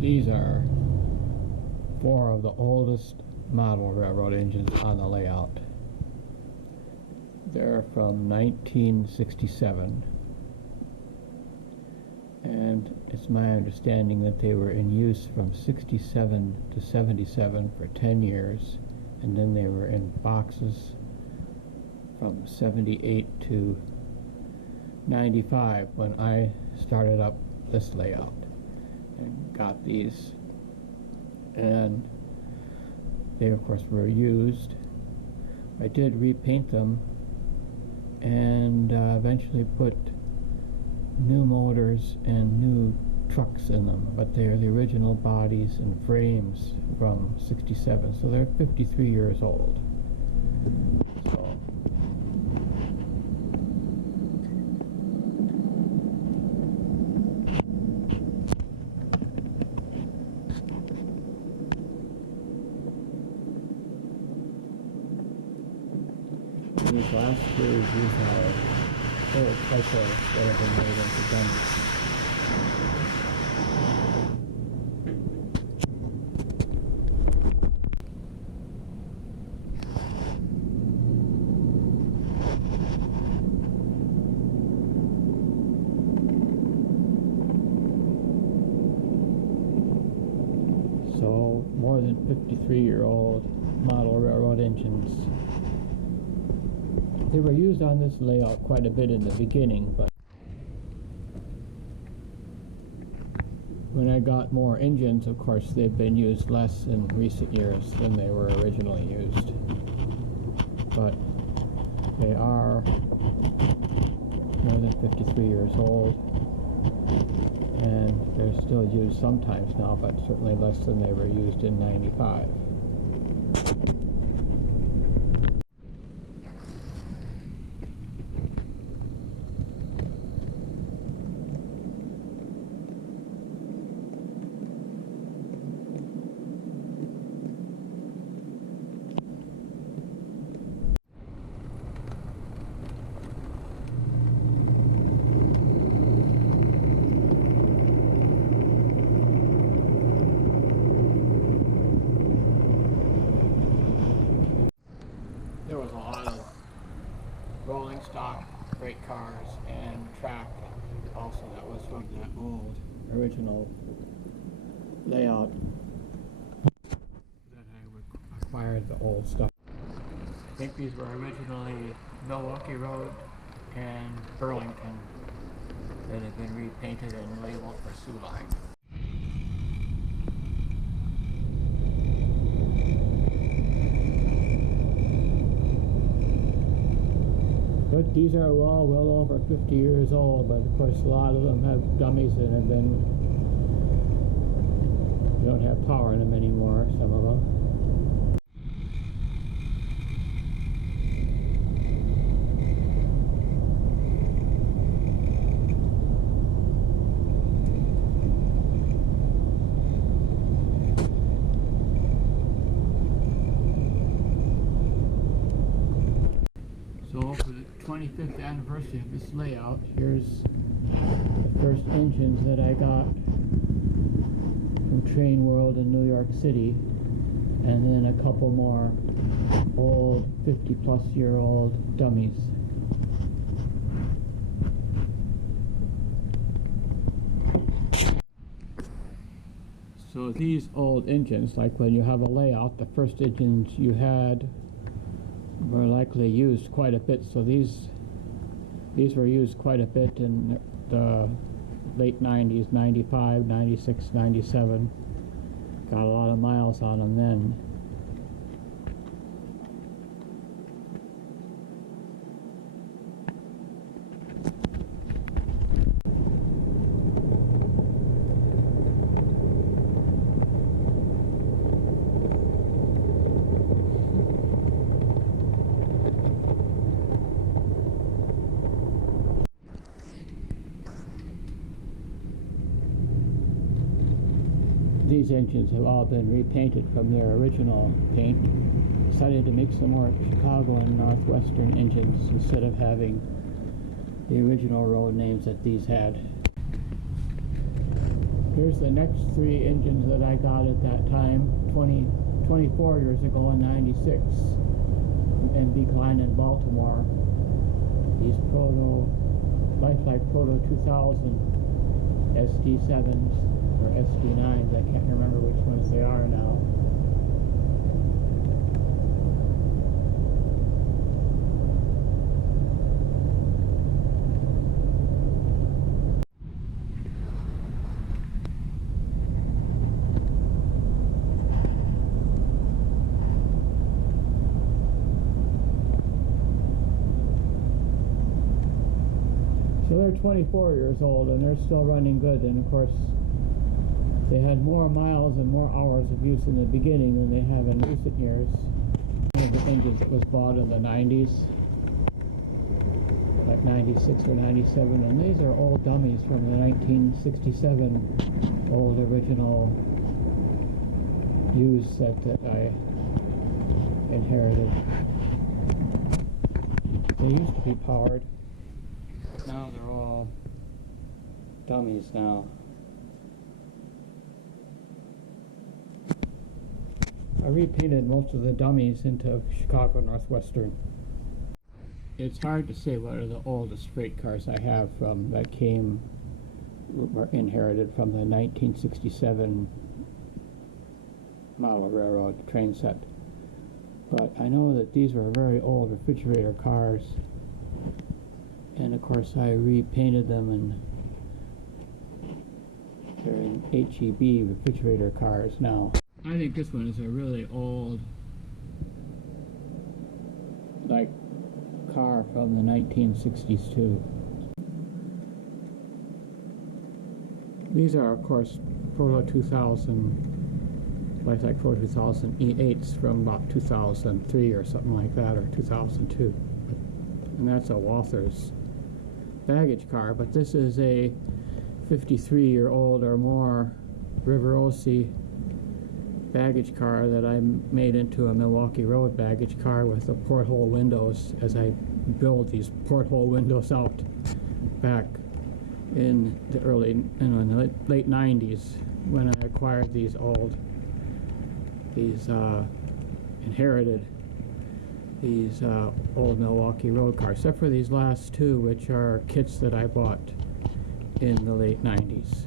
These are four of the oldest model railroad engines on the layout. They're from 1967, and it's my understanding that they were in use from 67 to 77 for 10 years, and then they were in boxes from 78 to 95 when I started up this layout and got these, and they of course were used. I did repaint them and eventually put new motors and new trucks in them, but they are the original bodies and frames from 67, so they're 53 years old. So these last series, these are old cycles that have been made into dummies. So more than 53-year-old model railroad engines. They were used on this layout quite a bit in the beginning, but when I got more engines, of course, they've been used less in recent years than they were originally used. But they are more than 53 years old, and they're still used sometimes now, but certainly less than they were used in 95. There was a lot of rolling stock freight cars and track also that was from that old original layout that I acquired the old stuff. I think these were originally Milwaukee Road and Burlington that had been repainted and labeled for Soo Line. But these are all well over 50 years old, but of course a lot of them have dummies that have been, don't have power in them anymore, some of them. So for the 25th anniversary of this layout, here's the first engines that I got from Train World in New York City, and then a couple more old 50-plus-year-old dummies. So these old engines, like when you have a layout, the first engines you had were likely used quite a bit, so these were used quite a bit in the late 90s, 95, 96, 97. Got a lot of miles on them then. These engines have all been repainted from their original paint. Decided to make some more Chicago and Northwestern engines instead of having the original road names that these had. Here's the next three engines that I got at that time, 24 years ago in '96, in Beekline in Baltimore. These Lifelike Proto 2000 SD7s or SD9s. I can't remember which ones they are now. So they're 24 years old and they're still running good, and of course they had more miles and more hours of use in the beginning than they have in recent years. One of the engines that was bought in the 90s, like 96 or 97, and these are old dummies from the 1967 old original used set that I inherited. They used to be powered. Now they're all dummies now. I repainted most of the dummies into Chicago Northwestern. It's hard to say what are the oldest freight cars I have from that were inherited from the 1967 model railroad train set. But I know that these were very old refrigerator cars. And of course I repainted them, and they're in HEB refrigerator cars now. I think this one is a really old car from the 1960s too. These are of course Proto 2000, Lifelike Proto 2000 E8s from about 2003 or something like that, or 2002. And that's a Walthers baggage car, but this is a 53-year-old or more Rivarossi baggage car that I made into a Milwaukee Road baggage car with the porthole windows, as I build these porthole windows out back in the in the late 90s when I acquired inherited these old Milwaukee Road cars, except for these last two, which are kits that I bought in the late 90s.